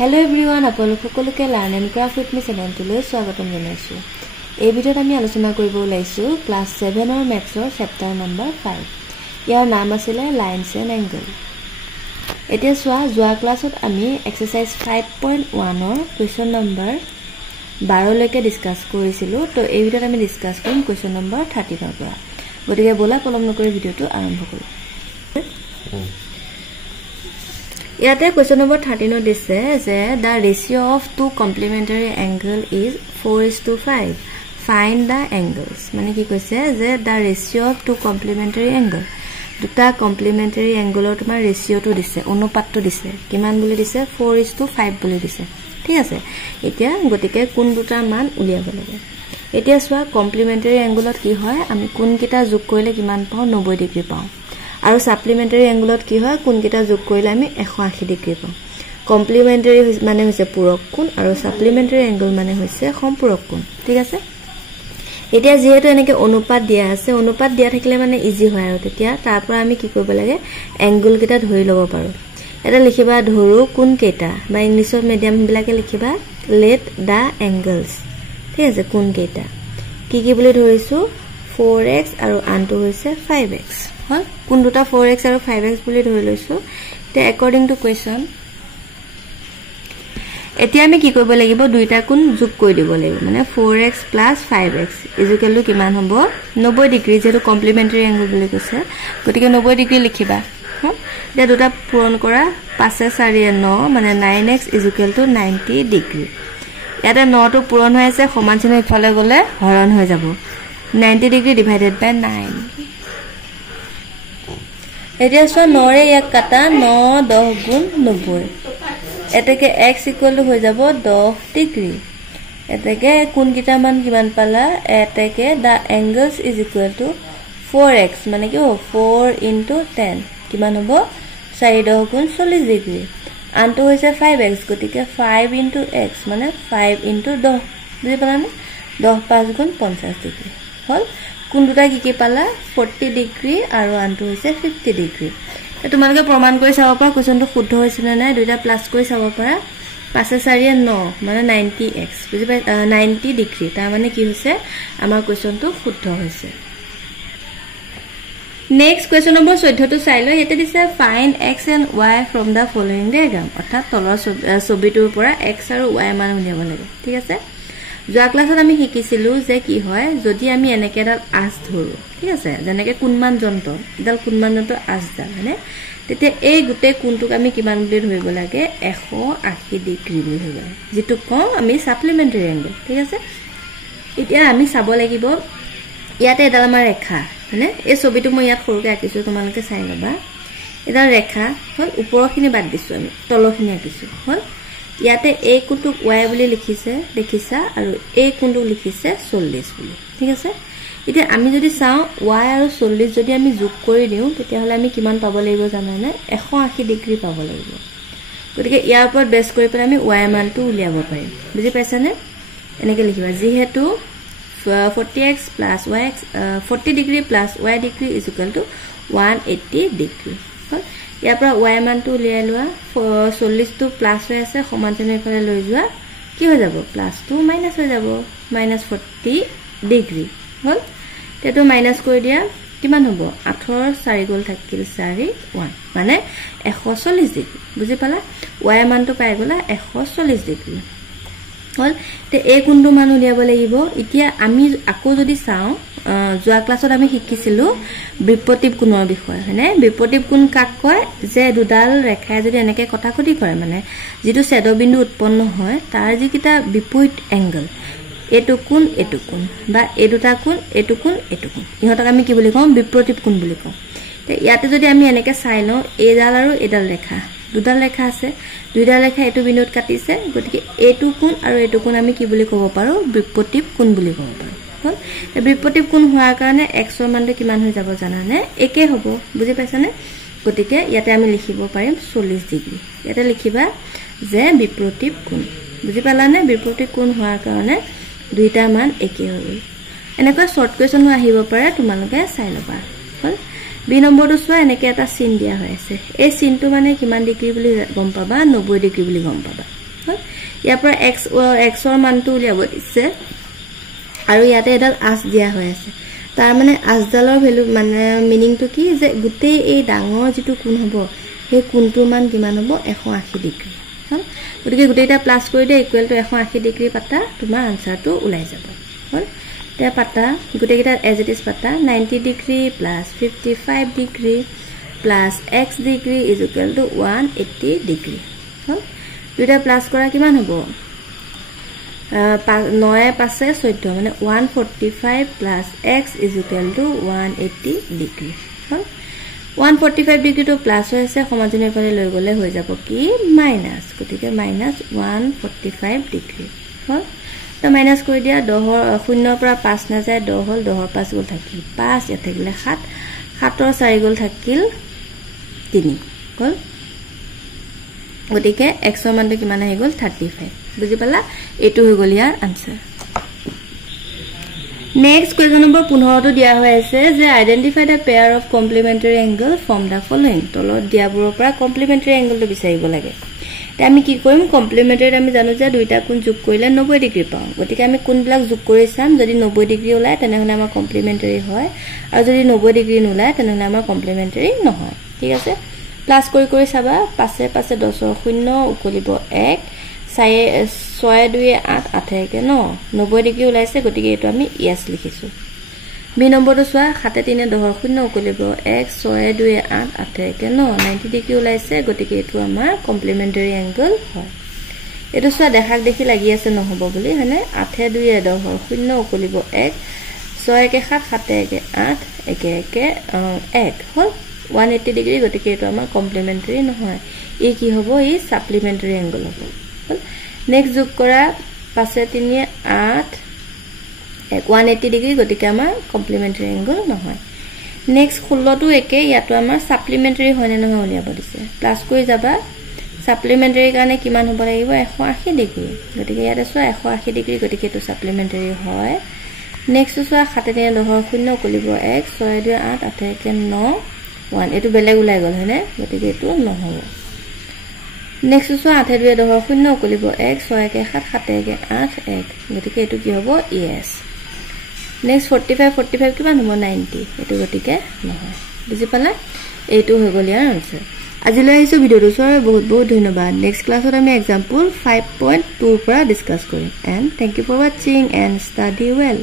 Hello everyone, আপোনালোক সকলোকে Learn and Craft with me চেনেলটোলৈ স্বাগতম জনাইছো। এই ভিডিঅ'ত আমি আলোচনা কৰিব ওলাইছো ক্লাছ 7 ৰ মেথছৰ চেপ্টাৰ নম্বৰ 5। ইয়াৰ নাম আছিল লাইনছ এণ্ড এংগল। এতিয়া যোৱা ক্লাছত আমি এক্সাৰসাইজ 5.1 ৰ কোৱেশ্চন নম্বৰ 12 লৈকে ডিসকাস কৰিছিলো। তো এই ভিডিঅ'ত আমি ডিসকাস কৰিম কোৱেশ্চন নম্বৰ 13 ৰ পৰা। গতিকে বলা পলম নকৰি ভিডিঅ'টো আৰম্ভ কৰো। ইয়াতে question number 13 দিছে যে the ratio of two complementary angle is 4:5. Find the angles. মানে কি কৈছে যে the ratio of two complementary angle. দুটা complementary angle তোমাৰ ৰেশিওটো দিছে, অনুপাতটো দিছে। কিমান বুলি দিছে? 4:5 বুলি দিছে। ঠিক আছে। এতিয়া গতিকে কোন দুটা মান উলিয়াব লাগে। এতিয়া চোৱা complementary angle কি হয়? আমি কোন কিটা যোগ কৰিলে কিমান পাও? 90 ডিগ্ৰী পাও। আৰু সাপ্লিমেন্টাৰি এংগলত কি হয় কোন কিটা যোগ কৰিলে আমি 180 ডিগ্ৰী পাম। কমপ্লিমেন্টাৰি মানে হৈছে পূৰক কোণ আৰু সাপ্লিমেন্টাৰি এংগল মানে হৈছে সম্পূৰক কোণ। ঠিক আছে। এতিয়া যেহেতু এনেকে অনুপাত দিয়া আছে, অনুপাত দিয়া থাকিলে মানে ইজি হয় আৰু তেতিয়া তাৰ পৰা আমি কি কৰিব লাগে এংগল কিটা ধৰি লব পাৰো। এটা লিখিবা ধৰু কোণ কেইটা বা ইংলিশৰ মিডিয়াম বিলাকে লিখিবা লেট দা এংগলস। ঠিক আছে। কোণ কেইটা কি কি বুলি ধৰিছো 4x আৰু আনটো হৈছে 5x। হল কোন দুটা 4x আৰু 5x বুলি ধৰি লৈছো। তে according to question এতিয়া আমি কি কৰিব লাগিব দুইটা কোণ যোগ কৰি দিব লাগিব। মানে 4x + 5x = কিমান হ'ব 90 ডিগ্ৰী। যেটো কমপ্লিমেন্টাৰি এংগল বুলি কৈছে গতিকে 90 ডিগ্ৰী লিখিবা। এতিয়া দুটা পূৰণ কৰা 5 4 9 মানে 9x = 90 ডিগ্ৰী। ইয়াতে 9 টো পূৰণ হৈ আছে সমান চিহ্ন ইফালে গলে হৰণ হৈ যাব। 90 ডিগ্ৰী ডিভাইডেড বাই 9। এতিয়া সো 9 ৰে ইয়াক কাটা 9 10 গুণ 90। এতেকে x = হৈ যাব 10 ডিগ্ৰী। এতেকে কোন কিটা মান কিমান পালা? এতেকে the angles = 4x মানে কি 4 * 10 কিমান হ'ব 4 10 গুণ 40 ডিগ্ৰী। আনটো হৈছে 5x গতিকে 5 * x মানে 5 * 10 বুজি পালানে? 10 5 গুণ 50 ডিগ্ৰী। হল কোন দুটা কি পালা 40 ডিগ্ৰী আৰু আনটো হৈছে 50 ডিগ্ৰী। তোমালোকে প্ৰমাণ কৰি চাব পাৰা কোৱেশ্চনটো শুদ্ধ হৈছে নে নাই। দুইটা প্লাস কৰি চাব পাৰা 5 4 9 মানে 90x বুজি পাই 90 ডিগ্ৰী। তাৰ মানে কি হৈছে আমাৰ কোৱেশ্চনটো শুদ্ধ হৈছে। নেক্সট কোৱেশ্চন নম্বৰ 14 টো চাই লও। ইয়াতে দিছে find x and y from the following diagram। অৰ্থাৎ তলৰ ছবিটোৰ পৰা x আৰু y মান উলিয়াব লাগে। ঠিক আছে। যোৱা ক্লাছত আমি শিকিছিলো যে কি হয় যদি আমি এনেকে এডাল আঁচ ধৰো। ঠিক আছে। যেনেকে কোণমান যন্ত্ৰ এডাল কোণমান যন্ত্ৰ আঁচডাল মানে তেতিয়া এই গুটে কোণটোক আমি কিমান বুলি ধৰিব লাগে 180 ডিগ্ৰী বুলি ধৰিব লাগে, যেটো কওঁ আমি সাপ্লিমেন্টাৰি এংগল। ঠিক আছে। এতিয়া আমি চাব লাগিব ইয়াতে এডাল আমাৰ ৰেখা মানে এই ছবিটো মই ইয়াত সৰুকে আঁকিছো তোমালোকে চাই লবা। এডাল ৰেখা হল ওপৰখিনি বাদ দিছো আমি তলখিনি আঁকিছো। হল ইয়াতে এই কোণটোক y বুলি লিখিছে দেখিছা আৰু এই কোণটোক লিখিছে 40 বুলি। ঠিক আছে। এতিয়া আমি যদি চাও y আৰু 40 যদি আমি যোগ কৰি দিও তেতিয়া হলে আমি কিমান পাব লাগিব জানানে 180 ডিগ্ৰী পাব লাগিব। গতিকে ইয়াৰ ওপৰত বেছ কৰি পেলাই আমি y মানটো উলিয়াব পাৰিম। বুজি পাইছানে? এনেকে লিখিবা যিহেতু 40x + y 40 degree + y degree = 180 degree. ইয়াৰ পৰা y মানটো উলিয়াই লোৱা 40 টো প্লাস হৈ আছে সমান চিহ্ন ইফালে লৈ যোৱা কি হৈ যাব প্লাস টো মাইনাস হৈ যাব -40 ডিগ্ৰী। হল তেটো মাইনাস কৰি দিয়া কিমান হ'ব 8 4 গল থাকিল 4 1 মানে 140 ডিগ্ৰী। বুজি পালা? y মানটো পাই গলা 140 ডিগ্ৰী। হল তে এই কোণটো মান উলিয়াব লাগিব। এতিয়া আমি আকৌ যদি চাও যোৱা ক্লাছত আমি শিকিছিলো বিপৰীত কোণৰ বিষয় হয়নে? বিপৰীত কোণ কাক কয়? যে দুডাল ৰেখাই যদি এনেকে কটাকটি কৰে মানে যেটো ছেদবিন্দু উৎপন্ন হয় তাৰ যিকিটা বিপৰীত এংগল এটো কোণ বা এই দুটা কোণ এটো কোণ ইহতক আমি কি বুলি কওঁ বিপৰীত কোণ বুলি কওঁ। তে ইয়াতে যদি আমি এনেকে চাই লও এডাল আৰু এডাল ৰেখা দুডাল ৰেখা আছে দুইডাল ৰেখা এটো বিন্দুত কাটিছে গতিকে এটো কোণ আৰু এটো কোণ আমি কি বুলি ক'ব পাৰো বিপৰীত কোণ বুলি ক'ব পাৰো। হল বিপৰীত কোণ হোৱাৰ কাৰণে x ৰ মানটো কিমান হৈ যাব জানানে একে হ'ব। বুজি পাইছানে? গতিকে ইয়াতে আমি লিখিব পাৰিম 40 ডিগ্ৰী। ইয়াতে লিখিবা যে বিপৰীত কোণ। বুজি পালানে? বিপৰীত কোণ হোৱাৰ কাৰণে দুইটা মান একে হ'ব। এনেকৈ শৰ্ট কোৱেশ্চন আহিব পাৰে তোমালোকে চাই লবা। হল বি নম্বৰটো চোৱা এনেকে এটা চিন দিয়া হৈ আছে। এই চিনটো মানে কিমান ডিগ্ৰী বুলি গম পাবা 90 ডিগ্ৰী বুলি গম পাবা। হল ইয়াৰ পৰা xৰ মানটো উলিয়াব দিছে আৰু ইয়াতে এডাল আঁচ দিয়া হৈ আছে তাৰ মানে আঁচডালৰ ভ্যালু মানে মিনিংটো কি যে গুটেই এই ডাঙৰ যেটো কোণ হ'ব সেই কোণটোৰ মান কিমান হ'ব 180 ডিগ্ৰী হল গতিকে গুটেইটা প্লাস কৰি দে ইকুৱেল টু 180 ডিগ্ৰী পাতা তোমাৰ আনসাৰটো ওলাই যাব হল তে পাতা গুটেইটা এজ ইট ইজ পাতা 90 degree plus 55 degree plus x degree is equal to 180 degree হল দুটা প্লাস কৰা কিমান হ'ব 9 পাছে 14 মানে 145 plus x is equal to 180 degree hall 145 degree তো প্লাস হৈ আছে সমাজনৰ ফালে লৈ গলে হৈ যাব কি মাইনাস গতিকে মাইনাস 145 ডিগ্ৰী হল তো মাইনাস কৰি দিয়া 10 শূন্য পৰা 5 না যায় 10 হল 10 5 গল থাকিল 5 ইয়াতে গলে 7 7 ৰ 4 গল থাকিল 3 গল গতিকে x ৰ মানটো কিমান আহি গল 35 বুজি পালা এটো হৈ গল ইয়াৰ answer Next question number 15 to দিয়া হৈ আছে যে identify the pair of complementary angle from the following তলত দিয়াবোৰৰ পৰা complementary angle টো বিচাৰিব লাগে তে আমি কি কৰিম complementary আমি জানো যে দুইটা কোণ যোগ কৰিলে 90 ডিগ্ৰী পাম গতিকে আমি কোণবিলাক যোগ কৰি চাম যদি 90 ডিগ্ৰী ওলায় তেনেহলে আমাৰ complementary হয় আৰু যদি 90 ডিগ্ৰী নোলায় তেনেহলে আমাৰ complementary নহয় ঠিক আছে প্লাস কৰি চাবা পাছে পাছে 10 0 উকলিব 1 6 2 8 8 কে ন 90 ডিগ্ৰী ওলাইছে গতিকে এটো আমি yes লিখিছো বি নম্বৰটো সোৱা 7 3 10 0 উকলিব 1 6 2 8 8 কে ন 90 ডিগ্ৰী ওলাইছে গতিকে এটো আমাৰ কমপ্লিমেন্টাৰী এংগল হয় এটো সোৱা দেখাক দেখি লাগি আছে নহব বুলি হনে 8 2 10 0 উকলিব 1 6 কে 7 7 কে 8 1 কে 1 হল 180 ডিগ্ৰী গতিকে এটো আমাৰ কমপ্লিমেন্টাৰী নহয় এই কি হ'ব এই সাপ্লিমেন্টাৰী এংগল হ'ব নেক্সট যোগ কৰা পাছে 3 8 180 ডিগ্ৰী গতিকে আমাৰ কমপ্লিমেন্টাৰী এংগল নহয় নেক্সট 16 টো একে ইয়াটো আমাৰ সাপ্লিমেন্টাৰী হয় নে নহয় উলিয়াব দিছে প্লাস কৰি যাবা সাপ্লিমেন্টাৰী কাৰণে কিমান হ'ব লাগিব 180 ডিগ্ৰী গতিকে ইয়াতে সোৱা 180 ডিগ্ৰী গতিকে এটো সাপ্লিমেন্টাৰী হয় নেক্সট সোৱা 7 3 10 0 উকলিব 1 6 2 8 8 কে 9 1 এটো বেলেগ ওলাই গল হয়নে গতিকে এটো নহব নেক্সট সো 8 2 10 0 উকলিব 1 6 কে 7 7 কে 8 1 গতিকে এটো কি হ'ব yes নেক্সট 45 কিমান হ'ব 90 এটো গতিকে নহয় বুজি পালা এটো হৈ গল ইয়াৰ আনসাৰ আজিলৈ এইটো ভিডিওটো চাই বহুত বহুত ধন্যবাদ নেক্সট ক্লাছত আমি এক্সাম্পল 5.2 পৰা ডিসকাস কৰিম and thank you for watching and study well